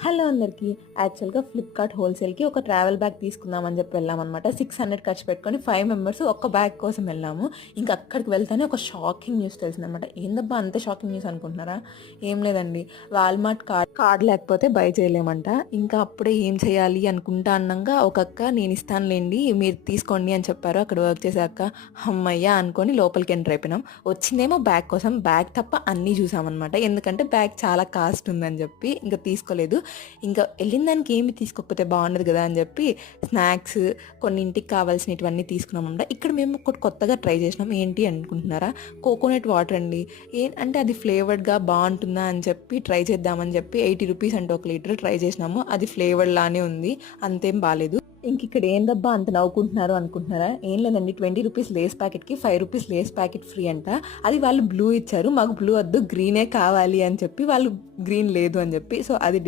Hello అందరికీ. యాక్చువల్‌గా Flipkart హోల్‌సేల్‌కి ఒక ట్రావెల్ బ్యాగ్ తీసుకుందామని చెప్పి వెళ్ళామనమాట. 600 ఖర్చు పెట్టుకొని 5 మెంబర్స్ ఒక్క బ్యాగ్ కోసం వెళ్ళాము. ఇంక అక్కడికి వెళ్తేనే ఒక షాకింగ్ న్యూస్ తెలిసిందనమాట. ఏందబ్బా అంత షాకింగ్ న్యూస్ అనుకుంటున్నారా? ఏం లేదండి. వాల్మార్ట్ కార్డ్ లేకపోతే బై చేయలేమంట. ఇంకా అప్పుడే ఏం చేయాలి అనుకుంటా అన్నంగా ఒక అక్క నేను ఇస్తానులేండి మీరు తీసుకోండి అని చెప్పారు. అక్కడ వర్క్ చేసే అక్క. హమ్మయ్య అనుకోని లోపలికి ఎంటర్ అయిపోయినాం. వచ్చిందేమో బ్యాగ్ కోసం. బ్యాగ్ తప్ప అన్నీ చూసామనమాట. ఎందుకంటే బ్యాగ్ చాలా కాస్ట్ ఉందని చెప్పి ఇంకా తీసుకోలేదు. ఇంకా వెళ్ళిన దానికి ఏమి తీసుకోకపోతే బాగుండదు కదా అని చెప్పి స్నాక్స్ కొన్ని ఇంటికి కావాల్సినవన్నీ తీసుకున్నామంట. ఇక్కడ మేము ఒకటి కొత్తగా ట్రై చేసినాం. ఏంటి అనుకుంటున్నారా? కోకోనట్ వాటర్ అండి. అంటే అది ఫ్లేవర్డ్గా బాగుంటుందా అని చెప్పి ట్రై చేద్దామని చెప్పి 80 రూపీస్ అంటే 1 లీటర్ ట్రై చేసినాము. అది ఫ్లేవర్డ్ లానే ఉంది, అంతేం బాగాలేదు. ఇంక ఇక్కడ ఏందబ్బా అంత నవ్వుకుంటున్నారు అనుకుంటున్నారా? ఏం లేదండి, 20 రూపీస్ లేస్ ప్యాకెట్కి 5 రూపీస్ లేస్ ప్యాకెట్ ఫ్రీ అంట. అది వాళ్ళు బ్లూ ఇచ్చారు, మాకు బ్లూ వద్దు గ్రీనే కావాలి అని చెప్పి వాళ్ళు గ్రీన్ లేదు అని చెప్పి సో అది